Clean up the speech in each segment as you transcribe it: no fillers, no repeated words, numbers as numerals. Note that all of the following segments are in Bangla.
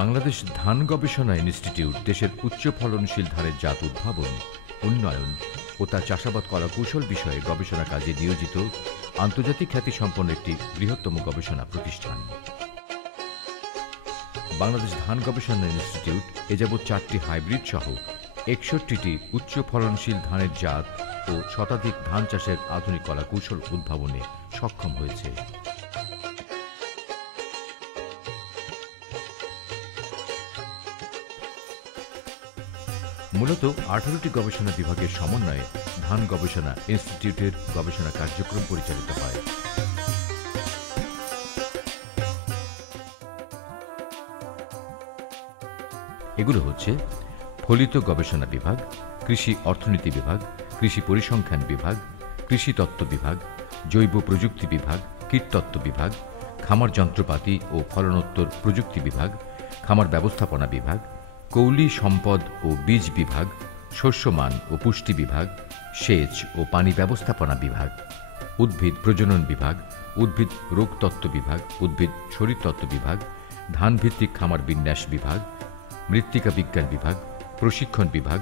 বাংলাদেশ ধান গবেষণা ইনস্টিটিউট দেশের উচ্চ ফলনশীল ধানের জাত উদ্ভাবন, উন্নয়ন ও তার চাষাবাদ কলাকৌশল বিষয়ে গবেষণা কাজে নিয়োজিত আন্তর্জাতিক খ্যাতিসম্পন্ন একটি বৃহত্তম গবেষণা প্রতিষ্ঠান। বাংলাদেশ ধান গবেষণা ইনস্টিটিউট এ যাবৎ 4টি হাইব্রিড সহ 61টি উচ্চ ফলনশীল ধানের জাত ও শতাধিক ধান চাষের আধুনিক কলাকৌশল উদ্ভাবনে সক্ষম হয়েছে। মূলত 18টি গবেষণা বিভাগের সমন্বয়ে ধান গবেষণা ইনস্টিটিউটের গবেষণা কার্যক্রম পরিচালিত হয়। এগুলো হচ্ছে ফলিত গবেষণা বিভাগ, কৃষি অর্থনীতি বিভাগ, কৃষি পরিসংখ্যান বিভাগ, কৃষি তত্ত্ব বিভাগ, জৈব প্রযুক্তি বিভাগ, কীটতত্ত্ব বিভাগ, খামার যন্ত্রপাতি ও ফলনোত্তর প্রযুক্তি বিভাগ, খামার ব্যবস্থাপনা বিভাগ, কৌলি সম্পদ ও বীজ বিভাগ, শস্যমান ও পুষ্টি বিভাগ, সেচ ও পানি ব্যবস্থাপনা বিভাগ, উদ্ভিদ প্রজনন বিভাগ, উদ্ভিদ রোগতত্ত্ব বিভাগ, উদ্ভিদ শরীরতত্ত্ব বিভাগ, ধান ভিত্তিক খামার বিন্যাস বিভাগ, মৃত্তিকা বিজ্ঞান বিভাগ, প্রশিক্ষণ বিভাগ,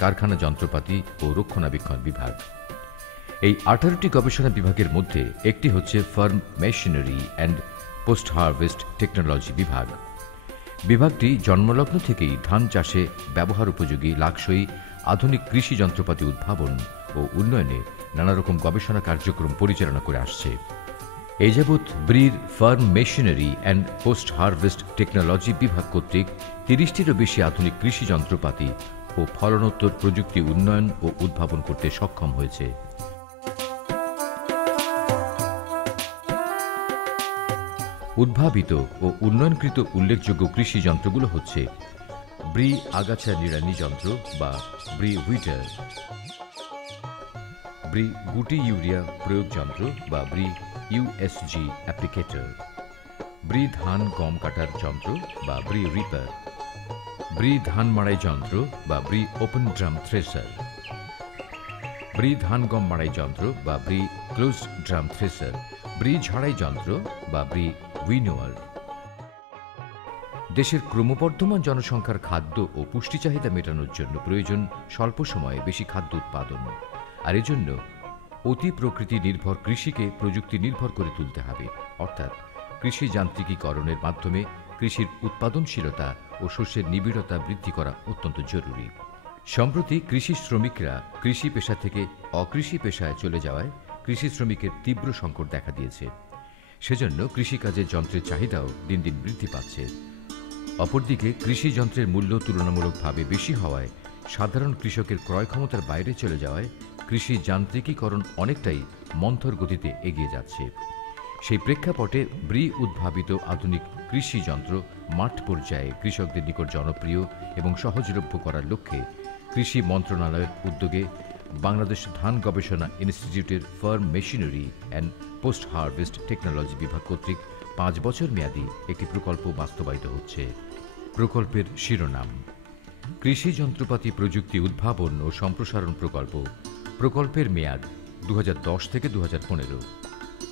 কারখানা যন্ত্রপাতি ও রক্ষণাবেক্ষণ বিভাগ। এই 18টি গবেষণা বিভাগের মধ্যে একটি হচ্ছে farm machinery and post harvest technology বিভাগ। বিভাগটি জন্মলগ্ন থেকেই ধান চাষে ব্যবহার উপযোগী লাকসই আধুনিক কৃষি যন্ত্রপাতি উদ্ভাবন ও উন্নয়নে নানা রকম গবেষণা কার্যক্রম পরিচালনা করে আসছে। এই যাবৎ ব্রির farm machinery and post harvest technology বিভাগ কর্তৃক 30টিরও বেশি আধুনিক কৃষি যন্ত্রপাতি ও ফলনোত্তর প্রযুক্তি উন্নয়ন ও উদ্ভাবন করতে সক্ষম হয়েছে। উদ্ভাবিত ও উন্নয়নকৃত উল্লেখযোগ্য কৃষি যন্ত্রগুলো হচ্ছে ব্রি আগাছা নিড়ানি যন্ত্র বা ব্রি হুইটার, ব্রি গুটি ইউরিয়া প্রয়োগ যন্ত্র বা ব্রি ইউএসজি অ্যাপ্লিকেটর, ব্রি ধান গম কাটার যন্ত্র বা ব্রি রিপার, ব্রি ধান মাড়াই যন্ত্র বা ব্রি ওপেন ড্রাম থ্রেসার, ব্রি ধান গম মাড়াই যন্ত্র বা ব্রি ক্লোজ ড্রাম থ্রেসার, ব্রি ঝাড়াই যন্ত্র বা ব্রি উইনোয়ার। দেশের ক্রমবর্ধমান জনসংখ্যার খাদ্য ও পুষ্টি চাহিদা মেটানোর জন্য প্রয়োজন স্বল্প সময়ে বেশি খাদ্য উৎপাদন, আর এজন্য অতি প্রকৃতি নির্ভর কৃষিকে প্রযুক্তি নির্ভর করে তুলতে হবে, অর্থাৎ কৃষি যান্ত্রিকীকরণের মাধ্যমে কৃষির উৎপাদনশীলতা ও শস্যের নিবিড়তা বৃদ্ধি করা অত্যন্ত জরুরি। সম্প্রতি কৃষি শ্রমিকরা কৃষি পেশা থেকে অকৃষি পেশায় চলে যাওয়ায় কৃষি শ্রমিকের তীব্র সংকট দেখা দিয়েছে। সেজন্য কৃষিকাজের যন্ত্রের চাহিদাও দিন দিন বৃদ্ধি পাচ্ছে। অপরদিকে কৃষি যন্ত্রের মূল্য তুলনামূলকভাবে বেশি হওয়ায় সাধারণ কৃষকের ক্রয় ক্ষমতার বাইরে চলে যাওয়ায় কৃষি যান্ত্রিকীকরণ অনেকটাই মন্থর গতিতে এগিয়ে যাচ্ছে। সেই প্রেক্ষাপটে ব্রি উদ্ভাবিত আধুনিক কৃষি যন্ত্র মাঠ পর্যায়ে কৃষকদের নিকট জনপ্রিয় এবং সহজলভ্য করার লক্ষ্যে কৃষি মন্ত্রণালয়ের উদ্যোগে বাংলাদেশ ধান গবেষণা ইনস্টিটিউটের farm machinery and post harvest technology বিভাগ কর্তৃক 5 বছর মেয়াদী একটি প্রকল্প বাস্তবায়িত হচ্ছে। প্রকল্পের শিরোনাম কৃষি যন্ত্রপাতি প্রযুক্তি উদ্ভাবন ও সম্প্রসারণ প্রকল্প। প্রকল্পের মেয়াদ 2010 থেকে 2015।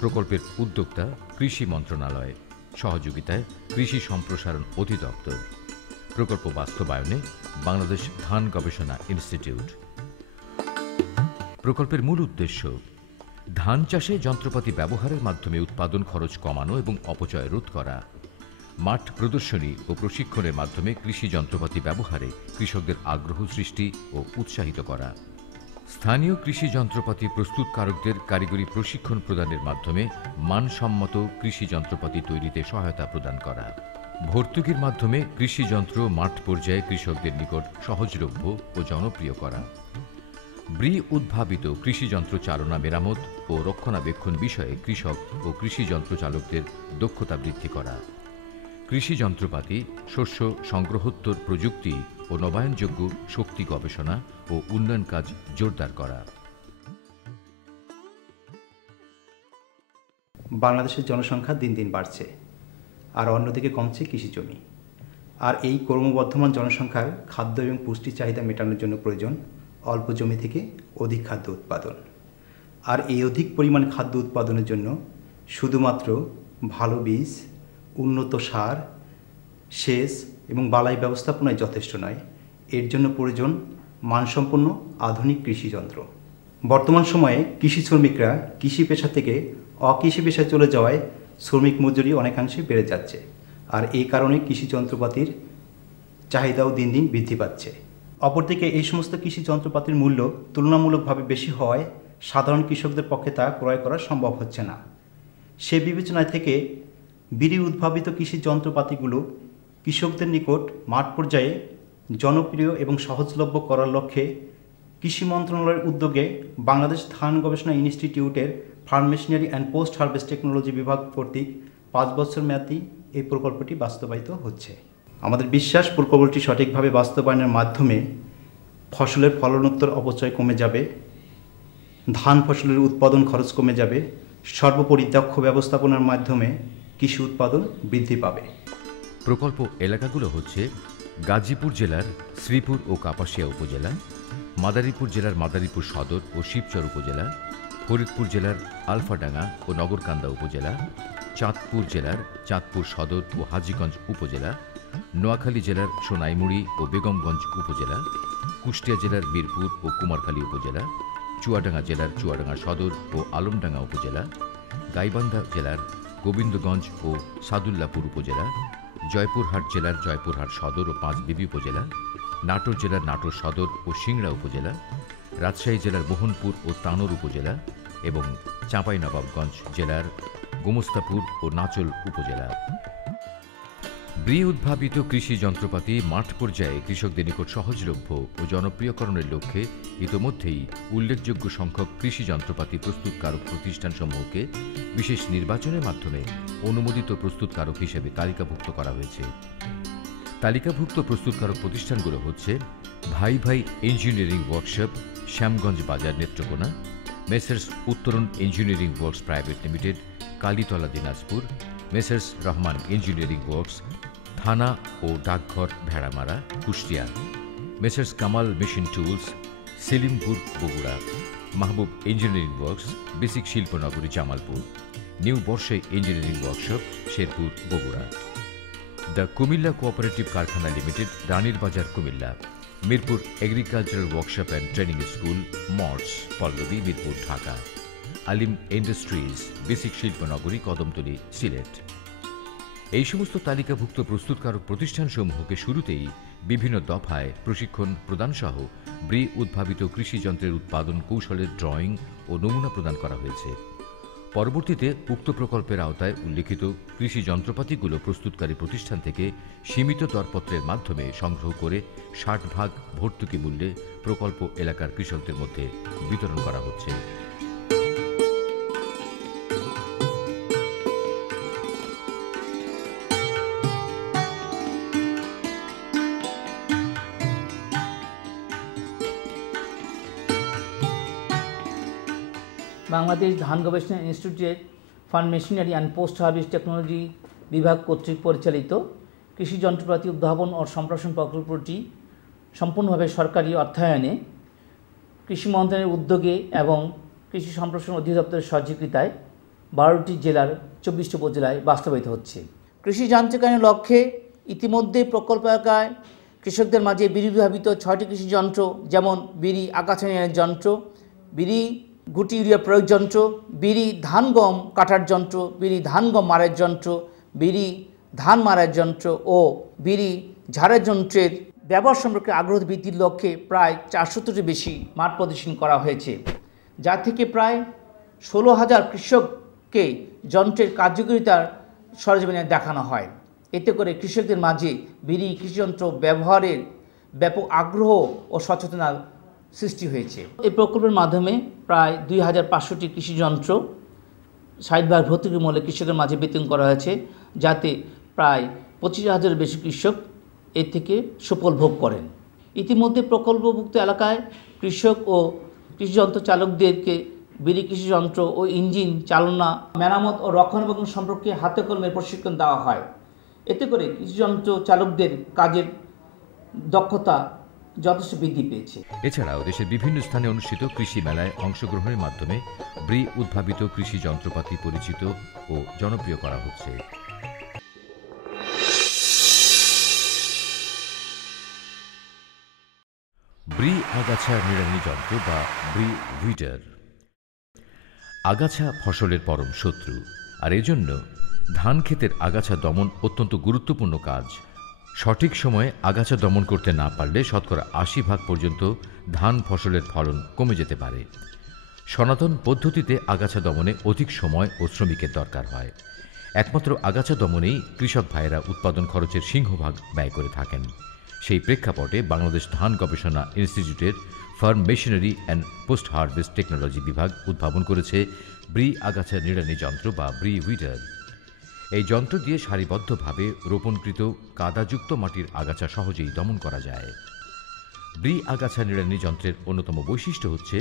প্রকল্পের উদ্যোক্তা কৃষি মন্ত্রণালয়, সহযোগিতায় কৃষি সম্প্রসারণ অধিদপ্তর। প্রকল্প বাস্তবায়নে বাংলাদেশ ধান গবেষণা ইনস্টিটিউট। প্রকল্পের মূল উদ্দেশ্য ধান চাষে যন্ত্রপাতি ব্যবহারের মাধ্যমে উৎপাদন খরচ কমানো এবং অপচয় রোধ করা, মাঠ প্রদর্শনী ও প্রশিক্ষণের মাধ্যমে কৃষি যন্ত্রপাতি ব্যবহারে কৃষকদের আগ্রহ সৃষ্টি ও উৎসাহিত করা, স্থানীয় কৃষি যন্ত্রপাতি প্রস্তুতকারকদের কারিগরি প্রশিক্ষণ প্রদানের মাধ্যমে মানসম্মত কৃষি যন্ত্রপাতি তৈরিতে সহায়তা প্রদান করা, ভর্তুকির মাধ্যমে কৃষি যন্ত্র মাঠ পর্যায়ে কৃষকদের নিকট সহজলভ্য ও জনপ্রিয় করা, ব্রি উদ্ভাবিত কৃষি যন্ত্র চালনা মেরামত ও রক্ষণাবেক্ষণ বিষয়ে কৃষক ও কৃষি যন্ত্র চালকদের দক্ষতা বৃদ্ধি করা, কৃষি যন্ত্রপাতি শস্য সংগ্রহোত্তর প্রযুক্তি ও নবায়নযোগ্য শক্তি গবেষণা ও উন্নয়ন কাজ জোরদার করা। বাংলাদেশের জনসংখ্যা দিন দিন বাড়ছে, আর অন্যদিকে কমছে কৃষি জমি। আর এই ক্রমবর্ধমান জনসংখ্যার খাদ্য এবং পুষ্টি চাহিদা মেটানোর জন্য প্রয়োজন অল্প জমি থেকে অধিক খাদ্য উৎপাদন। আর এই অধিক পরিমাণ খাদ্য উৎপাদনের জন্য শুধুমাত্র ভালো বীজ, উন্নত সার, সেচ এবং বালাই ব্যবস্থাপনায় যথেষ্ট নয়। এর জন্য প্রয়োজন মানসম্পন্ন আধুনিক কৃষি যন্ত্র। বর্তমান সময়ে কৃষি শ্রমিকরা কৃষি পেশা থেকে অকৃষি পেশায় চলে যাওয়ায় শ্রমিক মজুরি অনেকাংশে বেড়ে যাচ্ছে, আর এই কারণে কৃষি যন্ত্রপাতির চাহিদাও দিন দিন বৃদ্ধি পাচ্ছে। অপরদিকে এই সমস্ত কৃষি যন্ত্রপাতির মূল্য তুলনামূলকভাবে বেশি হওয়ায় সাধারণ কৃষকদের পক্ষে তা ক্রয় করা সম্ভব হচ্ছে না। সে বিবেচনায় থেকে বিড়ি উদ্ভাবিত কৃষি যন্ত্রপাতিগুলো কৃষকদের নিকট মাঠ পর্যায়ে জনপ্রিয় এবং সহজলভ্য করার লক্ষ্যে কৃষি মন্ত্রণালয়ের উদ্যোগে বাংলাদেশ ধান গবেষণা ইনস্টিটিউটের farm machinery and post harvest technology বিভাগ কর্তৃক 5 বছর মেয়াদী এই প্রকল্পটি বাস্তবায়িত হচ্ছে। আমাদের বিশ্বাস প্রকল্পটি সঠিকভাবে বাস্তবায়নের মাধ্যমে ফসলের ফলনোত্তর অপচয় কমে যাবে, ধান ফসলের উৎপাদন খরচ কমে যাবে, সর্বোপরি দক্ষ ব্যবস্থাপনার মাধ্যমে কৃষি উৎপাদন বৃদ্ধি পাবে। প্রকল্প এলাকাগুলো হচ্ছে গাজীপুর জেলার শ্রীপুর ও কাপাসিয়া উপজেলা, মাদারীপুর জেলার মাদারীপুর সদর ও শিবচর উপজেলা, ফরিদপুর জেলার আলফাডাঙ্গা ও নগরকান্দা উপজেলা, চাঁদপুর জেলার চাঁদপুর সদর ও হাজীগঞ্জ উপজেলা, নোয়াখালী জেলার সোনাইমুড়ি ও বেগমগঞ্জ উপজেলা, কুষ্টিয়া জেলার মিরপুর ও কুমারখালী উপজেলা, চুয়াডাঙ্গা জেলার চুয়াডাঙ্গা সদর ও আলমডাঙ্গা উপজেলা, গাইবান্ধা জেলার গোবিন্দগঞ্জ ও সাদুল্লাপুর উপজেলা, জয়পুরহাট জেলার জয়পুরহাট সদর ও পাঁচবিবি উপজেলা, নাটোর জেলার নাটোর সদর ও সিংড়া উপজেলা, রাজশাহী জেলার মোহনপুর ও তানোর উপজেলা এবং চাঁপাইনবাবগঞ্জ জেলার গোমস্তাপুর ও নাচল উপজেলা। ব্রি উদ্ভাবিত কৃষি যন্ত্রপাতি মাঠ পর্যায়ে কৃষকদের নিকট সহজলভ্য ও জনপ্রিয়করণের লক্ষ্যে ইতোমধ্যেই উল্লেখযোগ্য সংখ্যক কৃষি যন্ত্রপাতি প্রস্তুতকারক প্রতিষ্ঠানসমূহকে বিশেষ নির্বাচনের মাধ্যমে অনুমোদিত প্রস্তুতকারক হিসেবে তালিকাভুক্ত করা হয়েছে। তালিকাভুক্ত প্রস্তুতকারক প্রতিষ্ঠানগুলো হচ্ছে ভাই ভাই engineering workshop, Shyamganj Bazar, Netrokona; messrs Uttoron engineering works private limited, Kalitola, Dinajpur; messrs Rahman engineering works, থানা ও ডাকঘর, Bheramara, Kushtia; messrs Kamal machine tools, Selimpur, Bogura; Mahbub engineering works, BSCIC শিল্পনগরী, জামালপুর; নিউ বর্ষে engineering workshop, Sherpur, Bogura; the Cumilla cooperative কারখানা limited, Ranir Bazar, Cumilla; Mirpur agricultural workshop and training school, মর্স, পল্লবী, মিরপুর, ঢাকা; আলিম ইন্ডাস্ট্রিজ, বেসিক শিল্পনগরী, কদমতলী, সিলেট। এই সমস্ত তালিকাভুক্ত প্রস্তুতকারক প্রতিষ্ঠানসমূহকে শুরুতেই বিভিন্ন দফায় প্রশিক্ষণ প্রদানসহ ব্রি উদ্ভাবিত কৃষি যন্ত্রের উৎপাদন কৌশলের ড্রয়িং ও নমুনা প্রদান করা হয়েছে। পরবর্তীতে উক্ত প্রকল্পের আওতায় উল্লিখিত কৃষি যন্ত্রপাতিগুলো প্রস্তুতকারী প্রতিষ্ঠান থেকে সীমিত দরপত্রের মাধ্যমে সংগ্রহ করে 60% ভর্তুকি মূল্যে প্রকল্প এলাকার কৃষকদের মধ্যে বিতরণ করা হচ্ছে। বাংলাদেশ ধান গবেষণা ইনস্টিটিউটের farm machinery and post harvest technology বিভাগ কর্তৃক পরিচালিত কৃষি যন্ত্রপাতি উদ্ভাবন ও সম্প্রসারণ প্রকল্পটি সম্পূর্ণভাবে সরকারি অর্থায়নে কৃষি মন্ত্রণালয়ের উদ্যোগে এবং কৃষি সম্প্রসারণ অধিদপ্তরের সহযোগিতায় 12টি জেলার 24টি উপজেলায় বাস্তবায়িত হচ্ছে। কৃষি যান্ত্রিকায়নের লক্ষ্যে ইতিমধ্যে প্রকল্প এলাকায় কৃষকদের মাঝে বিড়ি উদ্ভাবিত 6টি কৃষি যন্ত্র, যেমন বিড়ি আগাছানিয়ানের যন্ত্র, বিড়ি গুটি ইউরিয়া প্রয়োগ যন্ত্র, বিড়ি ধান গম কাটার যন্ত্র, বিড়ি ধান গম মারার যন্ত্র, বিড়ি ধান মারার যন্ত্র ও বিড়ি ঝাড়ের যন্ত্রের ব্যবহার সম্পর্কে আগ্রহ বৃদ্ধির লক্ষ্যে প্রায় 400টির বেশি মাঠ প্রদর্শন করা হয়েছে, যা থেকে প্রায় 16,000 কৃষককে যন্ত্রের কার্যকারিতার সরজমিনে দেখানো হয়। এতে করে কৃষকদের মাঝে বিড়ি কৃষিযন্ত্র ব্যবহারের ব্যাপক আগ্রহ ও সচেতনতা সৃষ্টি হয়েছে। এই প্রকল্পের মাধ্যমে প্রায় 2,500টি কৃষিযন্ত্র 60% ভর্তুকি মূল্যে কৃষকের মাঝে বিতরণ করা হয়েছে, যাতে প্রায় 25,000-এর বেশি কৃষক এর থেকে সুফল ভোগ করেন। ইতিমধ্যে প্রকল্পভুক্ত এলাকায় কৃষক ও কৃষিযন্ত্র চালকদেরকে বিড়ি কৃষিযন্ত্র ও ইঞ্জিন চালনা, মেরামত ও রক্ষণাবেক্ষণ সম্পর্কে হাতে কলমে প্রশিক্ষণ দেওয়া হয়। এতে করে কৃষিযন্ত্র চালকদের কাজের দক্ষতা যথেষ্ট বৃদ্ধি পেয়েছে। এছাড়াও দেশের বিভিন্ন স্থানে অনুষ্ঠিত কৃষি মেলায় অংশগ্রহণের মাধ্যমে ব্রি উদ্ভাবিত কৃষি যন্ত্রপাতি পরিচিত ও জনপ্রিয় করা হচ্ছে। ব্রি আগাছা নিড়ানি যন্ত্র বা ব্রি উইডার। আগাছা ফসলের পরম শত্রু, আর এজন্য ধান ক্ষেতের আগাছা দমন অত্যন্ত গুরুত্বপূর্ণ কাজ। সঠিক সময়ে আগাছা দমন করতে না পারলে শতকরা ৮০% পর্যন্ত ধান ফসলের ফলন কমে যেতে পারে। সনাতন পদ্ধতিতে আগাছা দমনে অধিক সময় ও শ্রমিকের দরকার হয়। একমাত্র আগাছা দমনেই কৃষক ভাইয়েরা উৎপাদন খরচের সিংহভাগ ব্যয় করে থাকেন। সেই প্রেক্ষাপটে বাংলাদেশ ধান গবেষণা ইনস্টিটিউটের farm machinery and post harvest technology বিভাগ উদ্ভাবন করেছে ব্রি আগাছা নিড়ানি যন্ত্র বা ব্রি উইডার। এই যন্ত্র দিয়ে সারিবদ্ধভাবে রোপণকৃত কাদাযুক্ত মাটির আগাছা সহজেই দমন করা যায়। ব্রি আগাছা নিড়ানি যন্ত্রের অন্যতম বৈশিষ্ট্য হচ্ছে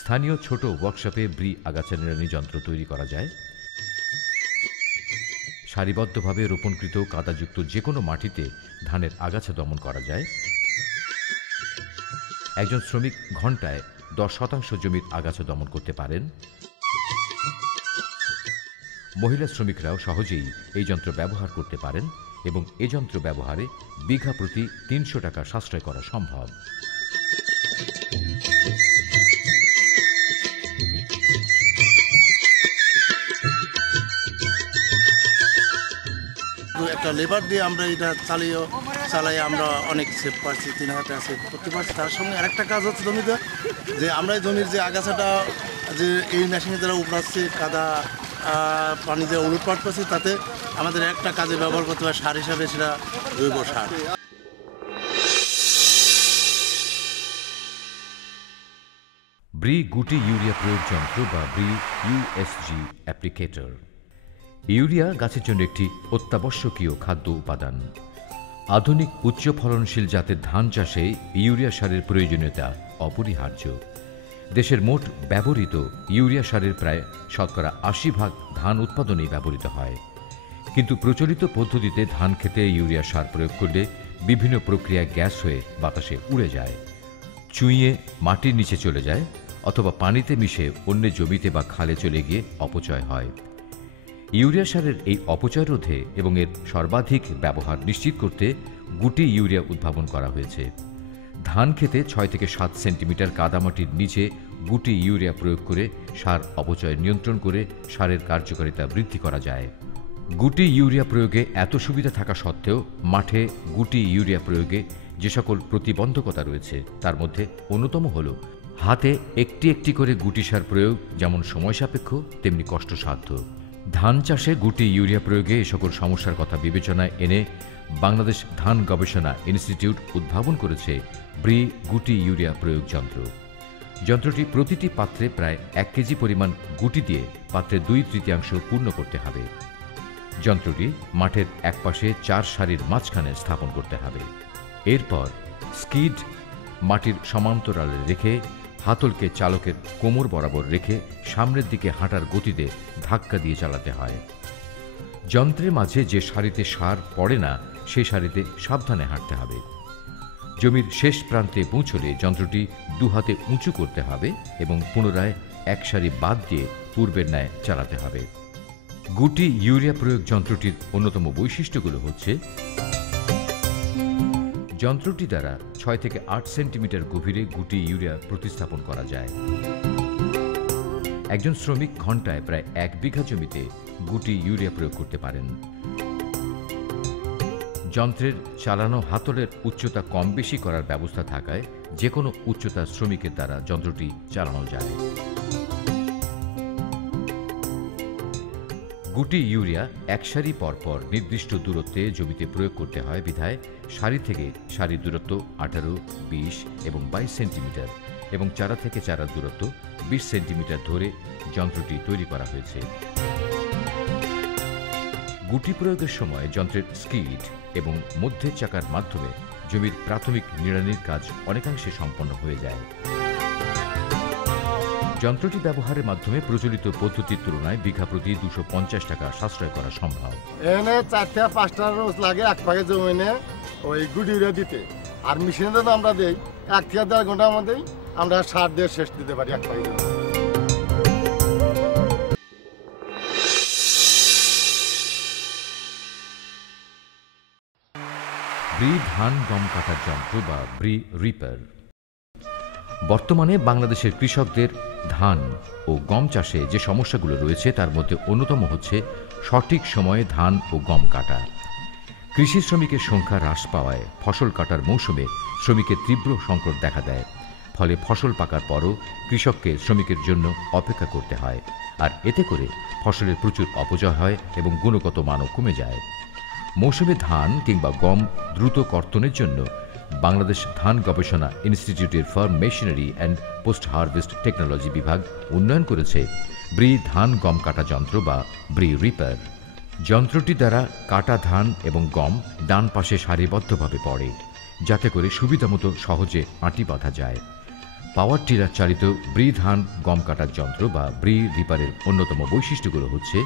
স্থানীয় ছোট ওয়ার্কশপে ব্রি আগাছা নিড়ানি যন্ত্র তৈরি করা যায়। সারিবদ্ধভাবে রোপণকৃত কাদাযুক্ত যে কোনো মাটিতে ধানের আগাছা দমন করা যায়। একজন শ্রমিক ঘন্টায় 10% জমির আগাছা দমন করতে পারেন। মহিলা শ্রমিকরাও সহজেই এই যন্ত্র ব্যবহার করতে পারেন এবং এ যন্ত্র ব্যবহারে বিঘা প্রতি ৩০০ টাকা সাশ্রয় করা সম্ভব। একটা লেবার দিয়ে আমরা এটা চালাই আমরা অনেক সেভ পাচ্ছি, ৩,০০০ টাকা সেভ করতে পারছি। তার সঙ্গে আরেকটা কাজ হচ্ছে জমিতে, যে আমরা জমির যে আগাছাটা যে এই মেশিনের দ্বারা উপড়াচ্ছি, কাদা পানি দিয়ে উলটপাট করছি, তাতে আমাদের একটা কাজে ব্যবহার করতে হয় সার হিসাবে, সেটা জৈব সার। ব্রি গুটি ইউরিয়া প্রয়োগ যন্ত্র বা ব্রি ইউএসজি অ্যাপ্লিকেটর। ইউরিয়া গাছের জন্য একটি অত্যাবশ্যকীয় খাদ্য উপাদান। আধুনিক উচ্চ ফলনশীল জাতের ধান চাষে ইউরিয়া সারের প্রয়োজনীয়তা অপরিহার্য। দেশের মোট ব্যবহৃত ইউরিয়া সারের প্রায় শতকরা ৮০% ধান উৎপাদনেই ব্যবহৃত হয়। কিন্তু প্রচলিত পদ্ধতিতে ধান খেতে ইউরিয়া সার প্রয়োগ করলে বিভিন্ন প্রক্রিয়ায় গ্যাস হয়ে বাতাসে উড়ে যায়, চুইয়ে মাটির নিচে চলে যায় অথবা পানিতে মিশে অন্য জমিতে বা খালে চলে গিয়ে অপচয় হয়। ইউরিয়া সারের এই অপচয় রোধে এবং এর সর্বাধিক ব্যবহার নিশ্চিত করতে গুটি ইউরিয়া উদ্ভাবন করা হয়েছে। ধান খেতে ৬ থেকে ৭ সেন্টিমিটার কাদামাটির নিচে গুটি ইউরিয়া প্রয়োগ করে সার অপচয় নিয়ন্ত্রণ করে সারের কার্যকারিতা বৃদ্ধি করা যায়। গুটি ইউরিয়া প্রয়োগে এত সুবিধা থাকা সত্ত্বেও মাঠে গুটি ইউরিয়া প্রয়োগে যে সকল প্রতিবন্ধকতা রয়েছে তার মধ্যে অন্যতম হল হাতে একটি একটি করে গুটি সার প্রয়োগ যেমন সময় সাপেক্ষ তেমনি কষ্টসাধ্য। ধান চাষে গুটি ইউরিয়া প্রয়োগে এ সকল সমস্যার কথা বিবেচনায় এনে বাংলাদেশ ধান গবেষণা ইনস্টিটিউট উদ্ভাবন করেছে ব্রি গুটি ইউরিয়া প্রয়োগ যন্ত্র। যন্ত্রটি প্রতিটি পাত্রে প্রায় ১ কেজি পরিমাণ গুটি দিয়ে পাত্রে ২/৩ পূর্ণ করতে হবে। যন্ত্রটি মাঠের একপাশে ৪ সারির মাঝখানে স্থাপন করতে হবে। এরপর স্কিড মাটির সমান্তরালে রেখে হাতলকে চালকের কোমর বরাবর রেখে সামনের দিকে হাঁটার গতিতে ধাক্কা দিয়ে চালাতে হয়। যন্ত্রের মাঝে যে সারিতে সার পড়ে না সেই সারিতে সাবধানে হাঁটতে হবে। জমির শেষ প্রান্তে পৌঁছলে যন্ত্রটি ২ হাতে উঁচু করতে হবে এবং পুনরায় এক সারি বাদ দিয়ে পূর্বের ন্যায় চালাতে হবে। গুটি ইউরিয়া প্রয়োগ যন্ত্রটির অন্যতম বৈশিষ্ট্যগুলো হচ্ছে যন্ত্রটি দ্বারা ৬ থেকে ৮ সেন্টিমিটার গভীরে গুটি ইউরিয়া প্রতিস্থাপন করা যায়। একজন শ্রমিক ঘন্টায় প্রায় ১ বিঘা জমিতে গুটি ইউরিয়া প্রয়োগ করতে পারেন। যন্ত্রের চালানো হাতলের উচ্চতা কম বেশি করার ব্যবস্থা থাকায় যে কোনো উচ্চতার শ্রমিকের দ্বারা যন্ত্রটি চালানো যায়। গুটি ইউরিয়া এক সারি পরপর নির্দিষ্ট দূরত্বে জমিতে প্রয়োগ করতে হয় বিধায় সারি থেকে সারির দূরত্ব ১৮, ২০ এবং ২২ সেন্টিমিটার এবং চারা থেকে চারার দূরত্ব ২০ সেন্টিমিটার ধরে যন্ত্রটি তৈরি করা হয়েছে। গুটি প্রয়োগের সময় যন্ত্রের স্কিড এবং মধ্যের চাকার মাধ্যমে জমির প্রাথমিক নিড়ানির কাজ অনেকাংশে সম্পন্ন হয়ে যায়। যন্ত্রটি ব্যবহারের মাধ্যমে প্রচলিত পদ্ধতির তুলনায় বিঘা প্রতি ২৫০ টাকা সাশ্রয় করা সম্ভব। এনে ৪ থেকে ৫টা রোজ লাগে এক পাকে জমিনে ওই গুটি ইউরিয়া দিতে, আর মেশিনে তো আমরা দেই ১ থেকে ১.৫ ঘন্টার মধ্যেই আমরা সার দিয়ে শেষ দিতে পারি এক পাকে। ব্রি ধান গম কাটার যন্ত্র বা ব্রি রিপার। বর্তমানে বাংলাদেশের কৃষকদের ধান ও গম চাষে যে সমস্যাগুলো রয়েছে তার মধ্যে অন্যতম হচ্ছে সঠিক সময়ে ধান ও গম কাটা। কৃষি শ্রমিকের সংখ্যা হ্রাস পাওয়ায় ফসল কাটার মৌসুমে শ্রমিকের তীব্র সংকট দেখা দেয়। ফলে ফসল পাকার পরও কৃষককে শ্রমিকের জন্য অপেক্ষা করতে হয়, আর এতে করে ফসলের প্রচুর অপচয় হয় এবং গুণগত মানও কমে যায়। মৌসুমে ধান কিংবা গম দ্রুত কর্তনের জন্য বাংলাদেশ ধান গবেষণা ইনস্টিটিউটের farm machinery and post harvest technology বিভাগ উন্নয়ন করেছে ব্রি ধান গম কাটা যন্ত্র বা ব্রি রিপার। যন্ত্রটি দ্বারা কাটা ধান এবং গম ডান পাশে সারিবদ্ধভাবে পড়ে, যাতে করে সুবিধামতো সহজে আঁটি বাঁধা যায়। পাওয়ার টিলার চালিত ব্রি ধান গম কাটার যন্ত্র বা ব্রি রিপারের অন্যতম বৈশিষ্ট্যগুলো হচ্ছে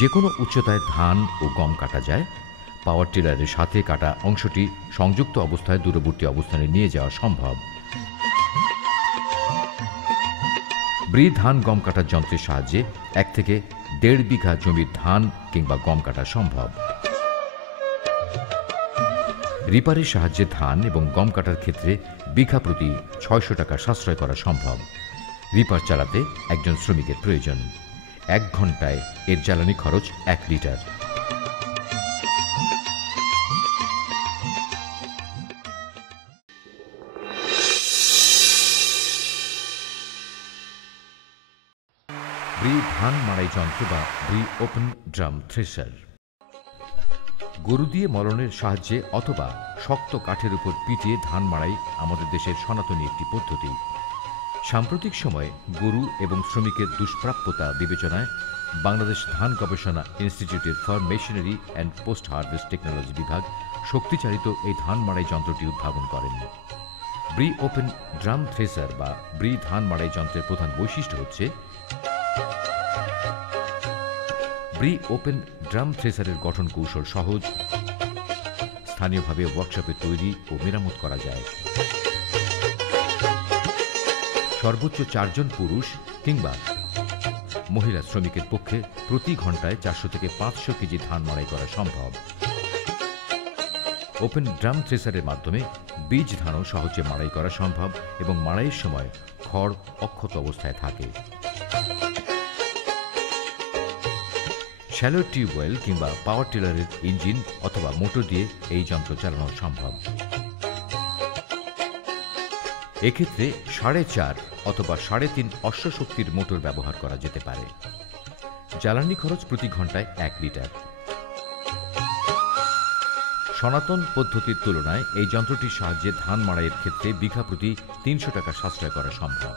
যে কোনো উচ্চতায় ধান ও গম কাটা যায়। পাওয়ার টিলারের সাথে কাটা অংশটি সংযুক্ত অবস্থায় দূরবর্তী অবস্থানে নিয়ে যাওয়া সম্ভব। ব্রি ধান গম কাটার যন্ত্রের সাহায্যে 1 থেকে 1.5 বিঘা জমির ধান কিংবা গম কাটা সম্ভব। রিপারের সাহায্যে ধান এবং গম কাটার ক্ষেত্রে বিঘা প্রতি 600 টাকা সাশ্রয় করা সম্ভব। রিপার চালাতে একজন শ্রমিকের প্রয়োজন। 1 ঘন্টায় এর জ্বালানি খরচ 1 লিটার। ব্রি ধান মাড়াই যন্ত্র বা ব্রি ওপেন ড্রাম থ্রেশার। গরু দিয়ে মলনের সাহায্যে অথবা শক্ত কাঠের উপর পিটিয়ে ধান মাড়াই আমাদের দেশের সনাতনী একটি পদ্ধতি। সাম্প্রতিক সময়ে গরু এবং শ্রমিকের দুষ্প্রাপ্যতা বিবেচনায় বাংলাদেশ ধান গবেষণা ইনস্টিটিউটের farm machinery and post harvest technology বিভাগ শক্তিচালিত এই ধান মাড়াই যন্ত্রটি উদ্ভাবন করেন। ব্রি ওপেন ড্রাম থ্রেসার বা ব্রি ধান মাড়াই যন্ত্রের প্রধান বৈশিষ্ট্য হচ্ছে ব্রি ওপেন ড্রাম থ্রেসারের গঠন কৌশল সহজ, স্থানীয়ভাবে ওয়ার্কশপে তৈরি ও মেরামত করা যায়। সর্বোচ্চ 4 জন পুরুষ কিংবা মহিলা শ্রমিকের পক্ষে প্রতি ঘন্টায় 400 থেকে 500 কেজি ধান মাড়াই করা সম্ভব। ওপেন ড্রাম থ্রেসারের মাধ্যমে বীজ ধানও সহজে মাড়াই করা সম্ভব এবং মাড়াইয়ের সময় খড় অক্ষত অবস্থায় থাকে। শ্যালো টিউবওয়েল কিংবা পাওয়ার টিলারের ইঞ্জিন অথবা মোটর দিয়ে এই যন্ত্র চালানো সম্ভব। এক্ষেত্রে 4.5 অথবা 3.5 অশ্বশক্তির মোটর ব্যবহার করা যেতে পারে। জ্বালানি খরচ প্রতি ঘন্টায় 1 লিটার। সনাতন পদ্ধতির তুলনায় এই যন্ত্রটির সাহায্যে ধান মাড়াইয়ের ক্ষেত্রে বিঘা প্রতি 300 টাকা সাশ্রয় করা সম্ভব।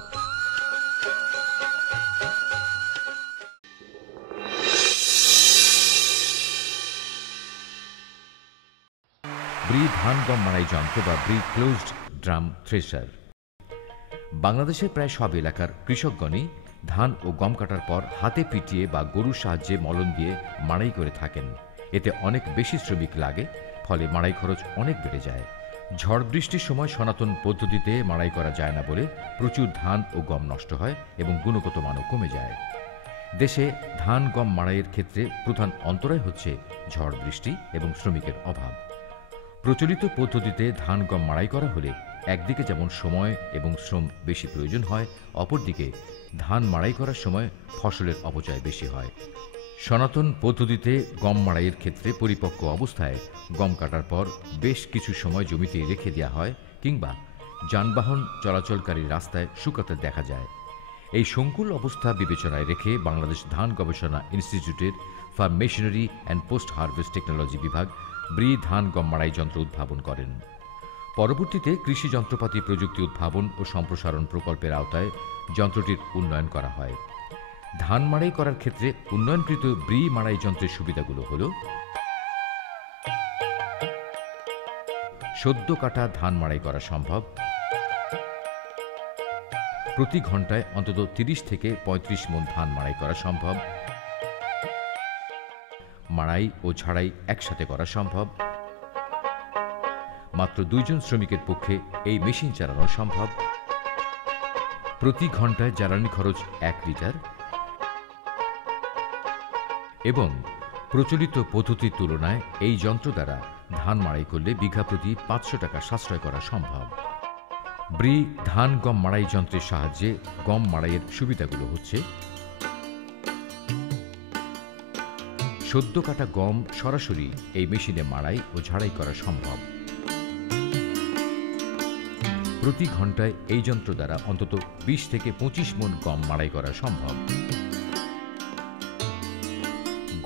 ব্রি ধান গম মাড়াই যন্ত্র বা ব্রি ক্লোজড ড্রাম থ্রেশার। বাংলাদেশের প্রায় সব এলাকার কৃষকগণই ধান ও গম কাটার পর হাতে পিটিয়ে বা গরুর সাহায্যে মলন দিয়ে মাড়াই করে থাকেন। এতে অনেক বেশি শ্রমিক লাগে, ফলে মাড়াই খরচ অনেক বেড়ে যায়। ঝড় বৃষ্টির সময় সনাতন পদ্ধতিতে মাড়াই করা যায় না বলে প্রচুর ধান ও গম নষ্ট হয় এবং গুণগত মানও কমে যায়। দেশে ধান গম মাড়াইয়ের ক্ষেত্রে প্রধান অন্তরায় হচ্ছে ঝড় বৃষ্টি এবং শ্রমিকের অভাব। প্রচলিত পদ্ধতিতে ধান গম মাড়াই করা হলে একদিকে যেমন সময় এবং শ্রম বেশি প্রয়োজন হয়, অপরদিকে ধান মাড়াই করার সময় ফসলের অপচয় বেশি হয়। সনাতন পদ্ধতিতে গম মাড়াইয়ের ক্ষেত্রে পরিপক্ক অবস্থায় গম কাটার পর বেশ কিছু সময় জমিতে রেখে দেওয়া হয় কিংবা যানবাহন চলাচলকারী রাস্তায় শুকাতে দেখা যায়। এই সংকুল অবস্থা বিবেচনায় রেখে বাংলাদেশ ধান গবেষণা ইনস্টিটিউটের farm machinery and post harvest technology বিভাগ ব্রি ধান গম মাড়াই যন্ত্র উদ্ভাবন করেন। পরবর্তীতে কৃষি যন্ত্রপাতি প্রযুক্তি উদ্ভাবন ও সম্প্রসারণ প্রকল্পের আওতায় যন্ত্রটির উন্নয়ন করা হয়। ধান মাড়াই করার ক্ষেত্রে উন্নয়নকৃত ব্রি মাড়াই যন্ত্রের সুবিধাগুলো হল: সদ্য কাটা ধান মাড়াই করা সম্ভব, প্রতি ঘন্টায় অন্তত 30 থেকে 35 মণ ধান মাড়াই করা সম্ভব, মাড়াই ও ঝাড়াই একসাথে করা সম্ভব, মাত্র 2 জন শ্রমিকের পক্ষে এই মেশিন চালানো সম্ভব, প্রতি ঘন্টায় জ্বালানি খরচ 1 লিটার এবং প্রচলিত পদ্ধতির তুলনায় এই যন্ত্র দ্বারা ধান মাড়াই করলে বিঘা প্রতি 500 টাকা সাশ্রয় করা সম্ভব। ব্রি ধান গম মাড়াই যন্ত্রের সাহায্যে গম মাড়াইয়ের সুবিধাগুলো হচ্ছে: সদ্য কাটা গম সরাসরি এই মেশিনে মাড়াই ও ঝাড়াই করা সম্ভব। প্রতি ঘন্টায় এই যন্ত্র দ্বারা অন্তত 20 থেকে 25 মণ গম মাড়াই করা সম্ভব।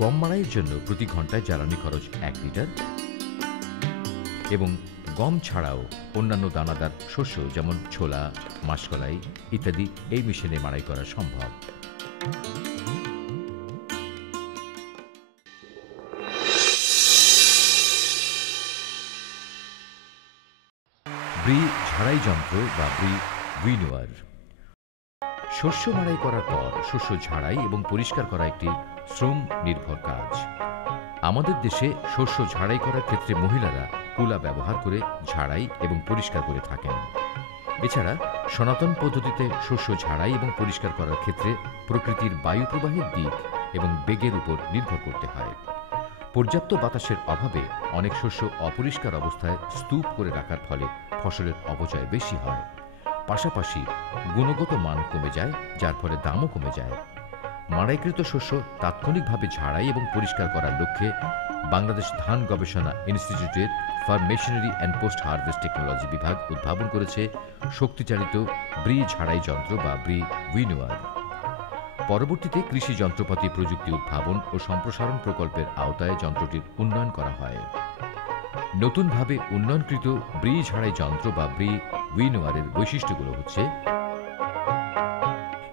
গম মাড়াইয়ের জন্য প্রতি ঘন্টায় জ্বালানি খরচ 1 লিটার এবং গম ছাড়াও অন্যান্য দানাদার শস্য যেমন ছোলা, মাসকলাই ইত্যাদি এই মেশিনে মাড়াই করা সম্ভব। ব্রি ঝাড়াই যন্ত্র বা ব্রি উইনোয়ার। শস্য মাড়াই করার পর শস্য ঝাড়াই এবং পরিষ্কার করা একটি শ্রম নির্ভর কাজ। আমাদের দেশে শস্য ঝাড়াই করার ক্ষেত্রে মহিলারা কুলা ব্যবহার করে ঝাড়াই এবং পরিষ্কার করে থাকেন। এছাড়া সনাতন পদ্ধতিতে শস্য ঝাড়াই এবং পরিষ্কার করার ক্ষেত্রে প্রকৃতির বায়ু প্রবাহের দিক এবং বেগের উপর নির্ভর করতে হয়। পর্যাপ্ত বাতাসের অভাবে অনেক শস্য অপরিষ্কার অবস্থায় স্তূপ করে রাখার ফলে ফসলের অপচয় বেশি হয়। পাশাপাশি গুণগত মান কমে যায়, যার ফলে দামও কমে যায়। মাড়াইকৃত শস্য তাৎক্ষণিকভাবে ঝাড়াই এবং পরিষ্কার করার লক্ষ্যে বাংলাদেশ ধান গবেষণা ইনস্টিটিউটের farm machinery and post harvest technology বিভাগ উদ্ভাবন করেছে শক্তিচালিত ব্রি ঝাড়াই যন্ত্র বা ব্রি উইনোয়ার। পরবর্তীতে কৃষি যন্ত্রপাতি প্রযুক্তি উদ্ভাবন ও সম্প্রসারণ প্রকল্পের আওতায় যন্ত্রটির উন্নয়ন করা হয়। নতুনভাবে উন্নয়নকৃত ব্রি ঝাড়াই যন্ত্র বা ব্রি উইনোয়ারের বৈশিষ্ট্যগুলো হচ্ছে: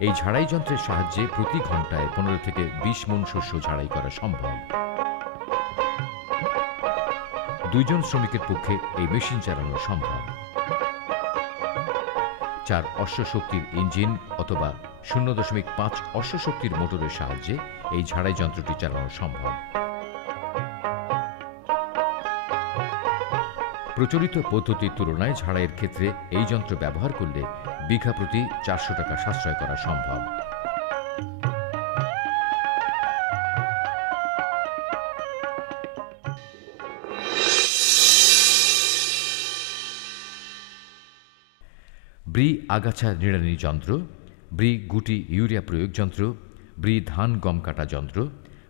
এই ঝাড়াই যন্ত্রের সাহায্যে প্রতি ঘন্টায় 15 থেকে 20 মণ শস্য ঝাড়াই করা সম্ভব। 2 জন শ্রমিকের পক্ষে এই মেশিন চালানো সম্ভব। 4 অশ্বশক্তির ইঞ্জিন অথবা 0.5 অশ্বশক্তির মোটরের সাহায্যে এই ঝাড়াই যন্ত্রটি চালানো সম্ভব। প্রচলিত পদ্ধতির তুলনায় ঝাড়াইয়ের ক্ষেত্রে এই যন্ত্র ব্যবহার করলে বিঘা প্রতি 400 টাকা সাশ্রয় করা সম্ভব। ব্রি আগাছা নিড়ানি যন্ত্র, ব্রি গুটি ইউরিয়া প্রয়োগ যন্ত্র, ব্রি ধান গম কাটা যন্ত্র,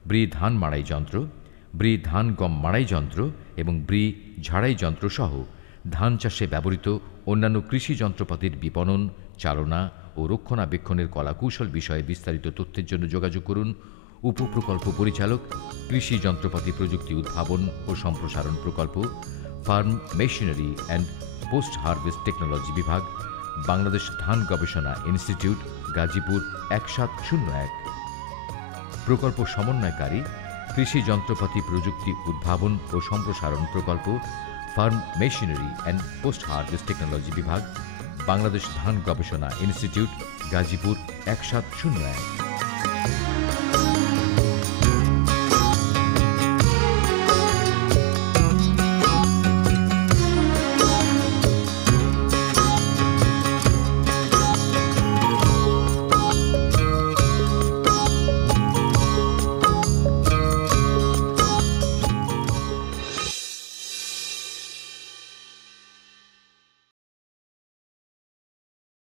ব্রি ধান মাড়াই যন্ত্র, ব্রি ধান গম মাড়াই যন্ত্র এবং ব্রি ঝাড়াই যন্ত্র সহ ধান চাষে ব্যবহৃত অন্যান্য কৃষি যন্ত্রপাতির বিপণন, চালনা ও রক্ষণাবেক্ষণের কলাকৌশল বিষয়ে বিস্তারিত তথ্যের জন্য যোগাযোগ করুন উপপ্রকল্প পরিচালক, কৃষি যন্ত্রপাতি প্রযুক্তি উদ্ভাবন ও সম্প্রসারণ প্রকল্প, farm machinery and post harvest technology বিভাগ, বাংলাদেশ ধান গবেষণা ইনস্টিটিউট, গাজীপুর 1701। প্রকল্প সমন্বয়কারী কৃষি যন্ত্রপাতি প্রযুক্তি উদ্ভাবন ও সম্প্রসারণ প্রকল্প, farm machinery and post harvest technology বিভাগ, বাংলাদেশ ধান গবেষণা ইনস্টিটিউট, গাজীপুর 1701।